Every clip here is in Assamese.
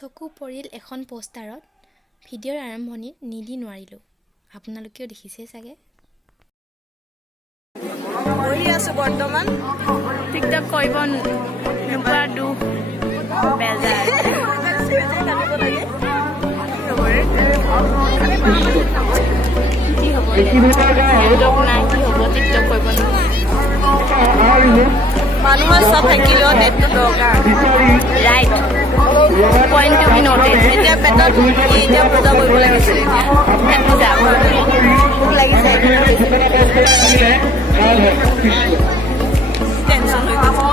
চকু পৰিল এখন পোষ্টাৰত ভিডিঅ'ৰ আৰম্ভণিত নিদি নোৱাৰিলোঁ আপোনালোকেও দেখিছে চাগে বহি আছো বৰ্তমান টিকটক কৰিব নোপোৱাৰ দুখ বেজাৰ কি হ'ব টিকটক নাই কি হ'ব টিকটক কৰিব মানুহৰ চব থাকিলেও নেটটো দৰকাৰ right point two B noted এতিয়া পেটত এতিয়া পূজা কৰিব লাগিছিল ভোক লাগিছে টেনশ্যন হৈ গৈছে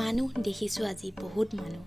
মানুহ দেখিছোঁ আজি বহুত মানুহ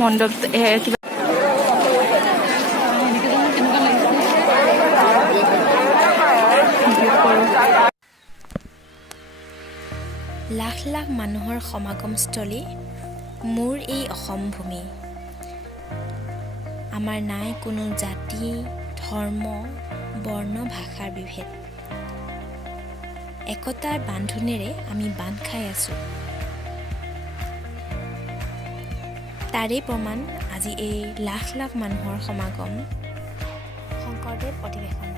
মণ্ডপ কিবা লাখ লাখ মানুহৰ সমাগমস্থলী মোৰ এই অসম ভূমি। আমাৰ নাই কোনো জাতি, ধৰ্ম, বৰ্ণ, ভাষাৰ বিভেদ। একতাৰ বান্ধোনেৰে আমি বান্ধ খাই আছোঁ। তাৰেই প্ৰমাণ আজি এই লাখ লাখ মানুহৰ সমাগম শংকৰদেৱ অধিৱেশনত।